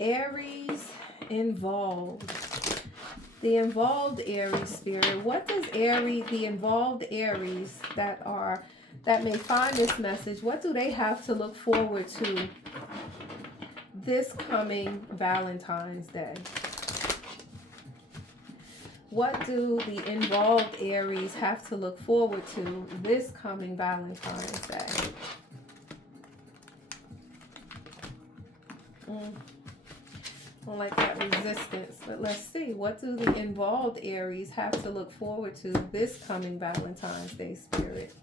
Aries involved. The involved Aries spirit. What does Aries, the involved Aries that may find this message, what do they have to look forward to this coming Valentine's Day? What do the involved Aries have to look forward to this coming Valentine's Day? I don't like that resistance, but let's see. What do the involved Aries have to look forward to this coming Valentine's Day, Spirit?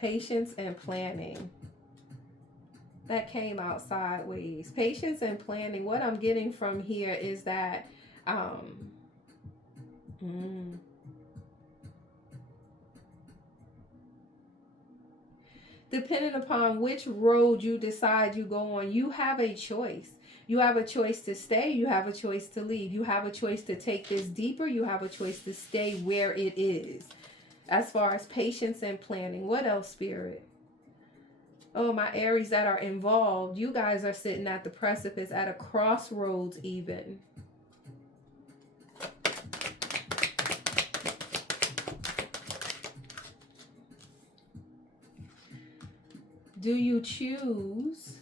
Patience and planning. That came out sideways. Patience and planning. What I'm getting from here is that depending upon which road you decide you go on, you have a choice. You have a choice to stay. You have a choice to leave. You have a choice to take this deeper. You have a choice to stay where it is. As far as patience and planning. What else, Spirit? Oh, my Aries that are involved. You guys are sitting at the precipice, at a crossroads even. Do you choose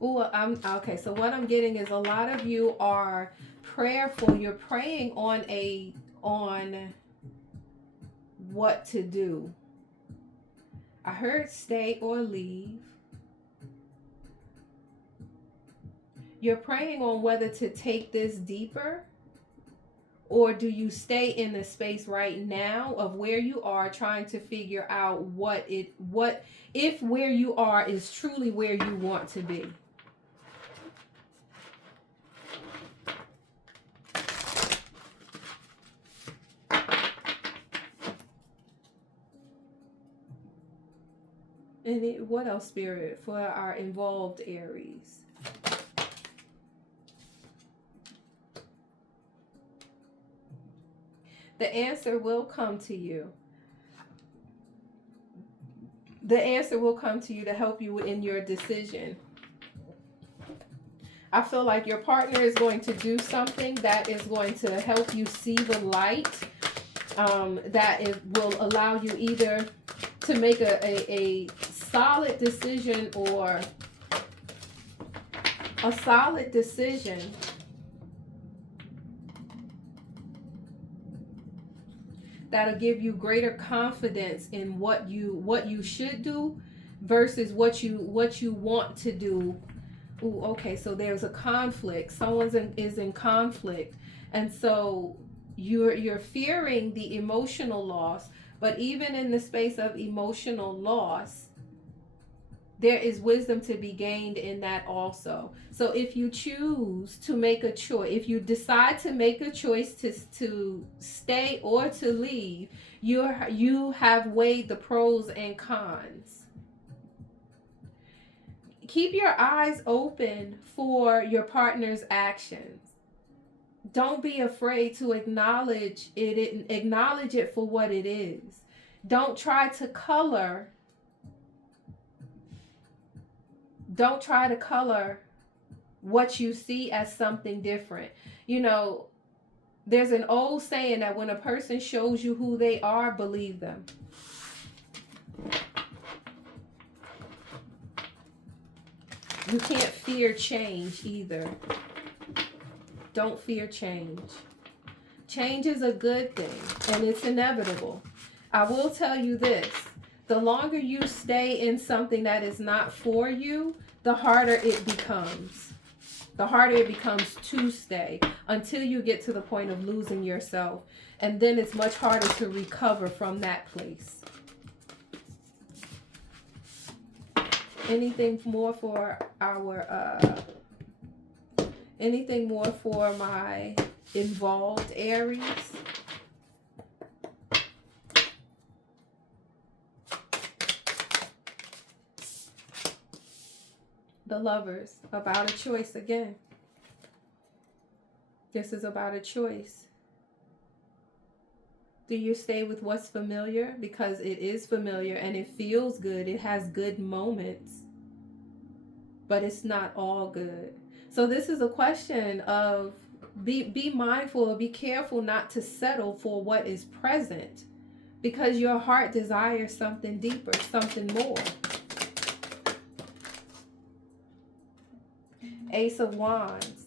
okay, so what I'm getting is a lot of you are prayerful. You're praying on what to do. I heard stay or leave. You're praying on whether to take this deeper, or do you stay in the space right now of where you are, trying to figure out what if where you are is truly where you want to be. And what else, Spirit, for our involved Aries? The answer will come to you. The answer will come to you to help you in your decision. I feel like your partner is going to do something that is going to help you see the light, that it will allow you either to make a solid decision or a solid decision that'll give you greater confidence in what you should do versus what you want to do. Ooh, okay, so there's a conflict. Someone is in conflict, and so you're fearing the emotional loss. But even in the space of emotional loss, there is wisdom to be gained in that also. So if you choose to make a choice, if you decide to make a choice to stay or to leave, you have weighed the pros and cons. Keep your eyes open for your partner's actions. Don't be afraid to acknowledge it for what it is. Don't try to color what you see as something different. You know, there's an old saying that when a person shows you who they are, believe them. You can't fear change either. Don't fear change. Change is a good thing, and it's inevitable. I will tell you this. The longer you stay in something that is not for you, the harder it becomes. The harder it becomes to stay until you get to the point of losing yourself. And then it's much harder to recover from that place. Anything more for my involved Aries? The The Lovers, about a choice again. This is about a choice. Do you stay with what's familiar? Because it is familiar and it feels good. It has good moments. But it's not all good. So this is a question of be mindful, be careful not to settle for what is present. Because your heart desires something deeper, something more. Ace of Wands.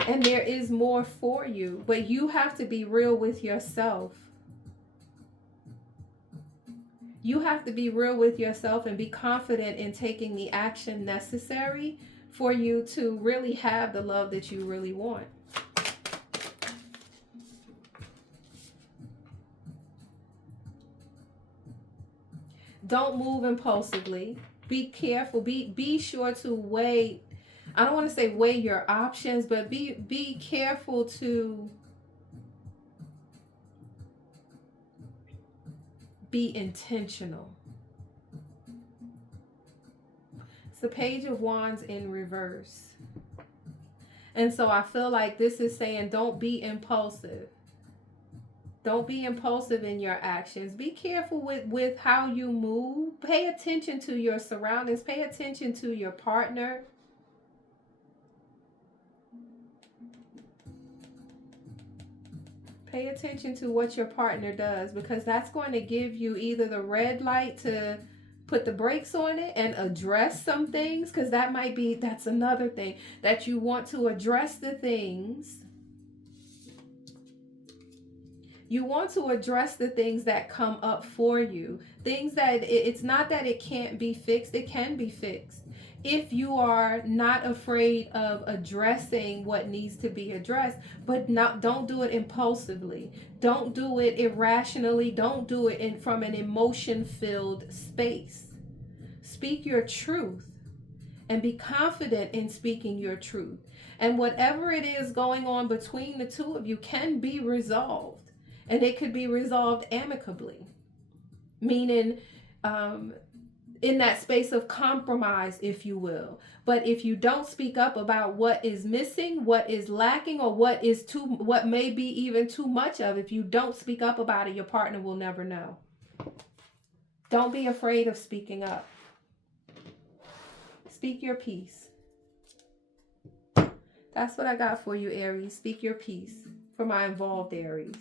And there is more for you, but you have to be real with yourself. You have to be real with yourself and be confident in taking the action necessary for you to really have the love that you really want. Don't move impulsively. Be careful. Be sure to weigh, I don't want to say weigh your options, but be careful to be intentional. It's the Page of Wands in reverse. And so I feel like this is saying don't be impulsive. Don't be impulsive in your actions. Be careful with how you move. Pay attention to your surroundings. Pay attention to your partner. Pay attention to what your partner does, because that's going to give you either the red light to put the brakes on it and address some things, because that's another thing, that you want to address the things. You want to address the things that come up for you. Things that it's not that it can't be fixed. It can be fixed. If you are not afraid of addressing what needs to be addressed, but don't do it impulsively. Don't do it irrationally. Don't do it from an emotion-filled space. Speak your truth and be confident in speaking your truth. And whatever it is going on between the two of you can be resolved. And it could be resolved amicably, meaning in that space of compromise, if you will. But if you don't speak up about what is missing, what is lacking, or what may be even too much of, if you don't speak up about it, your partner will never know. Don't be afraid of speaking up. Speak your piece. That's what I got for you, Aries. Speak your piece for my involved Aries.